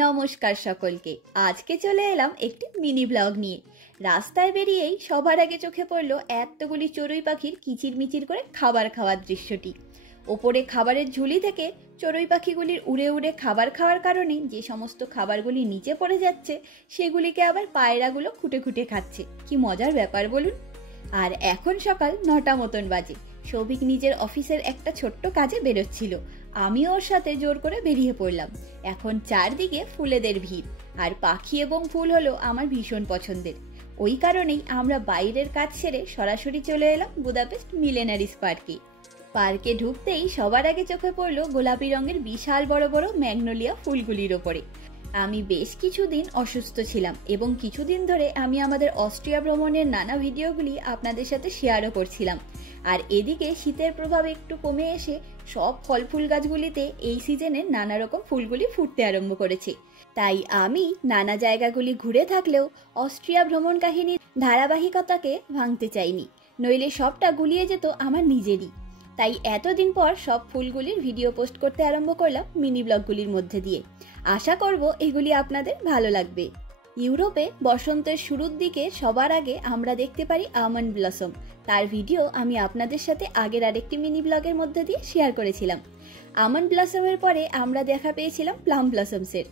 নমস্কার সকলকে। আজকে চলে এলাম একটি মিনি ব্লগ নিয়ে। রাস্তায় বেরিয়েই সবার আগে চোখে পড়লো এতগুলি চড়ুই পাখির কিচিরমিচির করে খাবার খাওয়ার দৃশ্যটি। ওপরে খাবারের ঝুলি থেকে চড়ুই পাখিগুলির উড়ে উড়ে খাবার খাওয়ার কারণে যে সমস্ত খাবারগুলি নিচে পড়ে যাচ্ছে সেগুলিকে আবার পায়রাগুলো খুঁটে খুঁটে খাচ্ছে। কি মজার ব্যাপার বলুন। আর এখন সকাল 9টা মতন বাজে। সৌভিক নিজের অফিসের একটা ছোট্ট কাজে বেরোচ্ছিল, আমিও ওর সাথে জোর করে বেরিয়ে পড়লাম। এখন চারদিকে ফুলেদের ভিড়, আর পাখি এবং ফুল হলো আমার ভীষণ পছন্দের। ওই কারণেই আমরা বাইরের কাজ সেরে সরাসরি চলে এলাম বুদাপেস্ট মিলেনারিস পার্কে। পার্কে ঢুকতেই সবার আগে চোখে পড়লো গোলাপি রঙের বিশাল বড় বড় ম্যাগনোলিয়া ফুলগুলির ওপরে। আমি বেশ কিছুদিন অসুস্থ ছিলাম এবং কিছুদিন ধরে আমি আমাদের অস্ট্রিয়া ভ্রমণের নানা ভিডিওগুলি আপনাদের সাথে শেয়ারও করছিলাম। আর এদিকে শীতের প্রভাব একটু কমে এসে সব ফল ফুল গাছগুলিতে এই সিজনে নানা রকম ফুলগুলি ফুটতে আরম্ভ করেছে। তাই আমি নানা জায়গাগুলি ঘুরে থাকলেও অস্ট্রিয়া ভ্রমণ কাহিনীর ধারাবাহিকতাকে ভাঙতে চাইনি, নইলে সবটা গুলিয়ে যেত আমার নিজেরই। তাই এতদিন পর সব ফুলগুলির ভিডিও পোস্ট করতে আরম্ভ করলাম মিনি ব্লগগুলির মধ্যে দিয়ে। আশা করব এগুলি আপনাদের ভালো লাগবে। ইউরোপে বসন্তের শুরুর দিকে সবার আগে আমরা দেখতে পারি আমন্ড ব্লসম। তার ভিডিও আমি আপনাদের সাথে আগের আরেকটি মিনি ব্লগের মধ্যে দিয়ে শেয়ার করেছিলাম। আমন্ড ব্লসমের পরে আমরা দেখা পেয়েছিলাম প্লাম ব্লসমসের।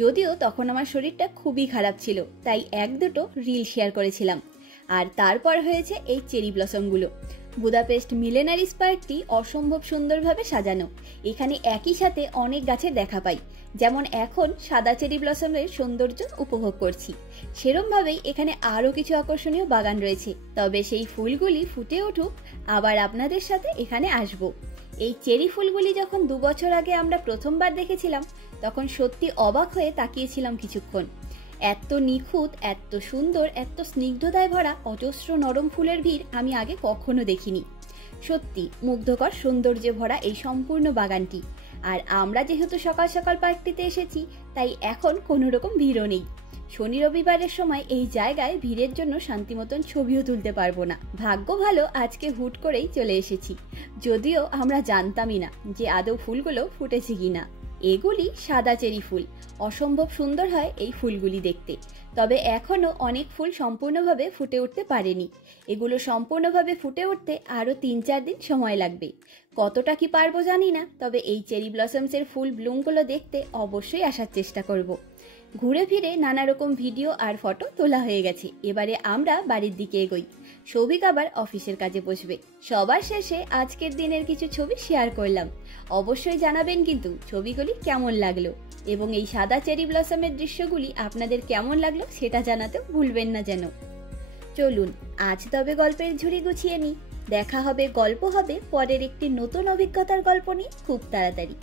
যদিও তখন আমার শরীরটা খুবই খারাপ ছিল, তাই এক দুটো রিল শেয়ার করেছিলাম। আর তারপর হয়েছে এই চেরি ব্লসমগুলো। বুদাপেস্ট মিলেনারিস পার্কটি অসম্ভব সুন্দরভাবে সাজানো। এখানে একই সাথে অনেক গাছের দেখা পাই। যেমন এখন সাদা চেরি ব্লসমের সৌন্দর্য উপভোগ করছি, সেরমভাবেই এখানে আরও কিছু আকর্ষণীয় বাগান রয়েছে। তবে সেই ফুলগুলি ফুটে উঠুক, আবার আপনাদের সাথে এখানে আসব। এই চেরি ফুলগুলি যখন 2 বছর আগে আমরা প্রথমবার দেখেছিলাম, তখন সত্যি অবাক হয়ে তাকিয়েছিলাম কিছুক্ষণ। এত নিখুঁত, এত সুন্দর, এত স্নিগ্ধতায় ভরা অজস্র নরম ফুলের ভিড় আমি আগে কখনো দেখিনি। সত্যি মুগ্ধকর সৌন্দর্যে ভরা এই সম্পূর্ণ বাগানটি। আর আমরা যেহেতু সকাল সকাল পার্কটিতে এসেছি, তাই এখন কোনো রকম ভিড়ও নেই। শনি রবিবারের সময় এই জায়গায় ভিড়ের জন্য শান্তিমতন ছবিও তুলতে পারবো না। ভাগ্য ভালো আজকে হুট করেই চলে এসেছি, যদিও আমরা জানতামই না যে আদৌ ফুলগুলো ফুটেছে কিনা। এগুলি সাদা চেরি ফুল। অসম্ভব সুন্দর হয় এই ফুলগুলি দেখতে। তবে এখনো অনেক ফুল সম্পূর্ণভাবে ফুটে উঠতে পারেনি। এগুলো সম্পূর্ণভাবে ফুটে উঠতে আরও 3-4 দিন সময় লাগবে। কতটা কি পারবো জানি না, তবে এই চেরি ব্লসমসের ফুল ব্লুমগুলো দেখতে অবশ্যই আসার চেষ্টা করব। ঘুরে ফিরে নানা রকম ভিডিও আর ফটো তোলা হয়ে গেছে। এবারে আমরা বাড়ির দিকে এগোই। সৌভিক আবার অফিসের কাজে বসবে। সবার শেষে আজকের দিনের কিছু ছবি শেয়ার করলাম। অবশ্যই জানাবেন কিন্তু ছবিগুলি কেমন লাগলো, এবং এই সাদা চেরি ব্লসমের দৃশ্যগুলি আপনাদের কেমন লাগলো সেটা জানাতেও ভুলবেন না যেন। চলুন আজ তবে গল্পের ঝুড়ি গুছিয়ে নিই। দেখা হবে, গল্প হবে পরের একটি নতুন অভিজ্ঞতার গল্প নিয়ে খুব তাড়াতাড়ি।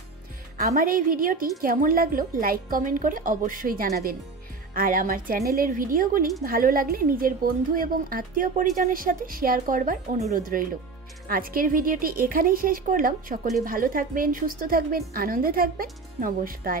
আমার এই ভিডিওটি কেমন লাগলো লাইক কমেন্ট করে অবশ্যই জানাবেন। আর আমার চ্যানেলের ভিডিওগুলি ভালো লাগলে নিজের বন্ধু এবং আত্মীয় পরিজনের সাথে শেয়ার করবার অনুরোধ রইল। আজকের ভিডিওটি এখানেই শেষ করলাম। সকলে ভালো থাকবেন, সুস্থ থাকবেন, আনন্দে থাকবেন। নমস্কার।